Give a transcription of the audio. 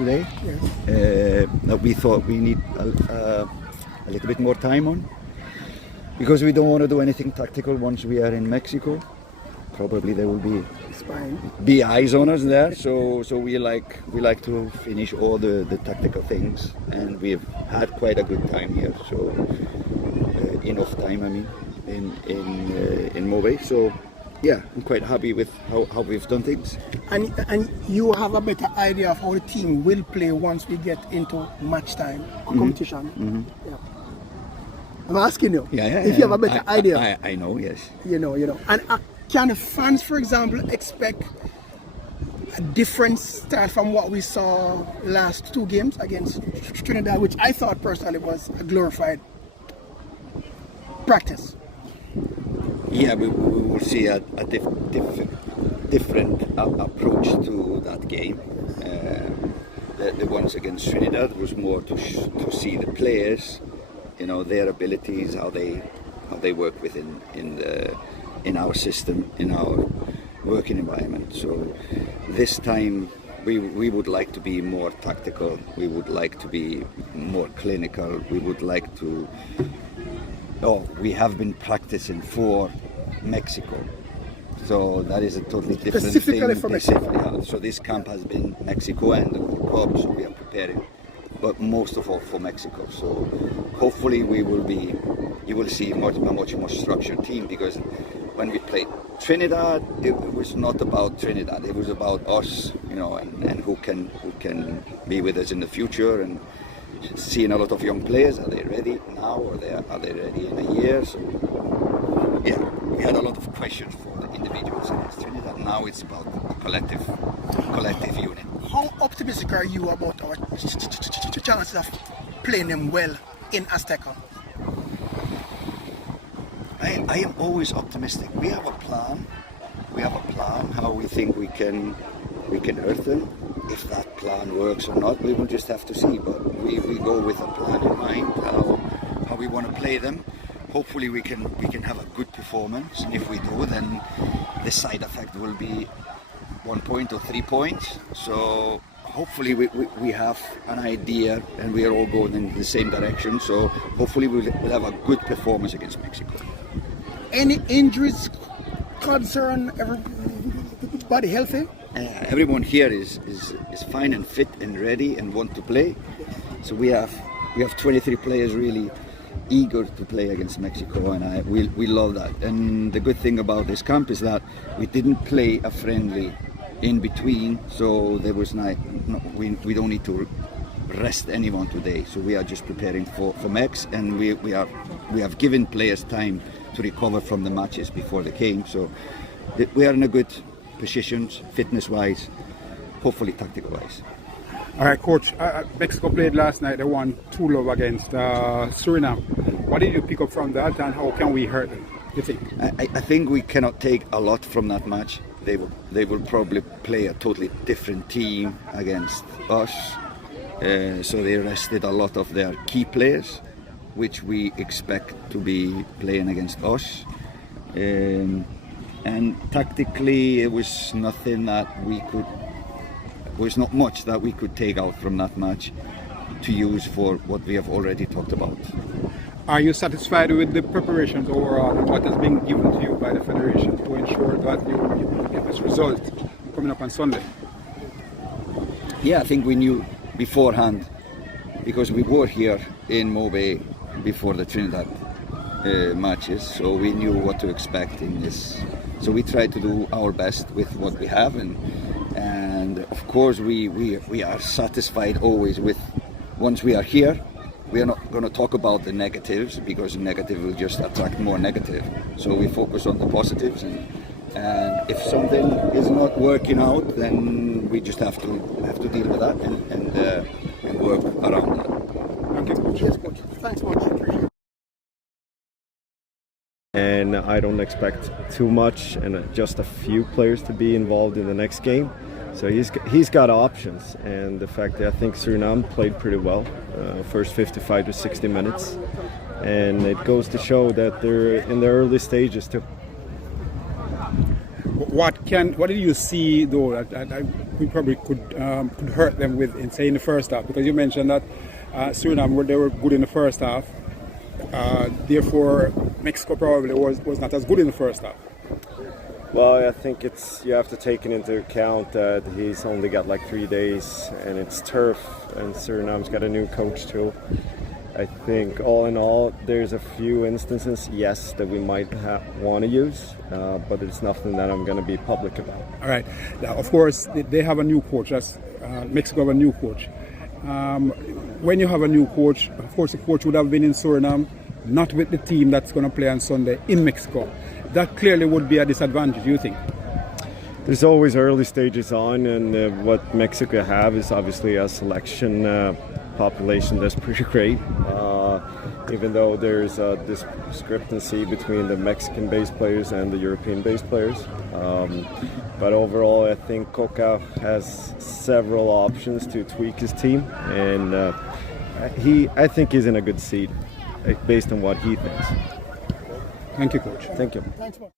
today. Yes. That we thought we need a little bit more time on, because we don't want to do anything tactical once we are in Mexico. Probably there will be eyes on us there, so we like to finish all the tactical things, and we've had quite a good time here. So enough time, I mean, in Mobe. So yeah, I'm quite happy with how we've done things. And you have a better idea of how the team will play once we get into match time or competition. Mm-hmm. Yeah. I'm asking you. Yeah, if you have a better idea. I know, yes. You know. And can the fans, for example, expect a different style from what we saw last 2 games against Trinidad, which I thought personally was a glorified practice? Yeah, we will see a different approach to that game. The ones against Trinidad was more to see the players, their abilities, how they work within in our system, in our working environment. So this time we would like to be more tactical. We would like to be more clinical. We would like to. We have been practicing for Mexico, so that is a totally different Specifically thing. for Mexico. So this camp has been Mexico and the World Cup, so we are preparing, but most of all for Mexico. So hopefully you will see a much more structured team, because when we played Trinidad, it was not about Trinidad. It was about us, and who can be with us in the future, and seeing a lot of young players. Are they ready now, or are they ready in a year? So yeah, we had a lot of questions for the individuals against Trinidad. Now it's about the collective unit. How optimistic are you about our chances of playing them well in Azteca? I am always optimistic. We have a plan. How we think we can hurt them. If that plan works or not, we will just have to see. But we go with a plan in mind, how we want to play them. Hopefully we can have a good performance, and if we do, then the side effect will be 1 point or 3 points. So hopefully we have an idea, and we are all going in the same direction. So hopefully we'll have a good performance against Mexico. Any injuries concern everybody healthy? Everyone here is fine and fit and ready and want to play. So we have 23 players really eager to play against Mexico, and we love that. And the good thing about this camp is that we didn't play a friendly in between, so there was we don't need to rest anyone today. So we are just preparing for Mex, and we have given players time to recover from the matches before the game. So we are in a good position, fitness-wise, hopefully tactical-wise. All right, Coach. Mexico played last night. They won 2-0 against Suriname. What did you pick up from that, and how can we hurt them, you think? I think we cannot take a lot from that match. They will probably play a totally different team against us. So they rested a lot of their key players, which we expect to be playing against us. And tactically, it was nothing that was not much that we could take out from that match to use for what we have already talked about. Are you satisfied with the preparations overall and what has been given to you by the Federation to ensure that you get this result coming up on Sunday? Yeah, I think we knew beforehand, because we were here in Mobe before the Trinidad matches, so we knew what to expect in this. So we tried to do our best with what we have, and of course we are satisfied always with, once we are here, we are not going to talk about the negatives, because negative will just attract more negative. So we focus on the positives, and if something is not working out, then we just have to deal with that and work around that. Okay, Coach. Yes, Coach. Thanks, Coach. And I don't expect too much, and just a few players to be involved in the next game. So he's got options, and the fact that I think Suriname played pretty well first 55 to 60 minutes, and it goes to show that they're in the early stages too. What did you see though that we probably could hurt them with in the first half? Because you mentioned that Suriname they were good in the first half. Therefore, Mexico probably was not as good in the first half. Well, I think you have to take it into account that he's only got like 3 days and it's turf, and Suriname's got a new coach too. I think all in all, there's a few instances, yes, that we might want to use, but it's nothing that I'm going to be public about. All right. Now, of course, they have a new coach. Mexico have a new coach. When you have a new coach, of course, the coach would have been in Suriname, not with the team that's going to play on Sunday in Mexico. That clearly would be a disadvantage, you think? There's always early stages on, and what Mexico have is obviously a selection population that's pretty great. Even though there's a discrepancy between the Mexican-based players and the European-based players. But overall, I think Coca has several options to tweak his team, and I think he's in a good seat based on what he thinks. Thank you, Coach. Thank you. Thanks, Mark.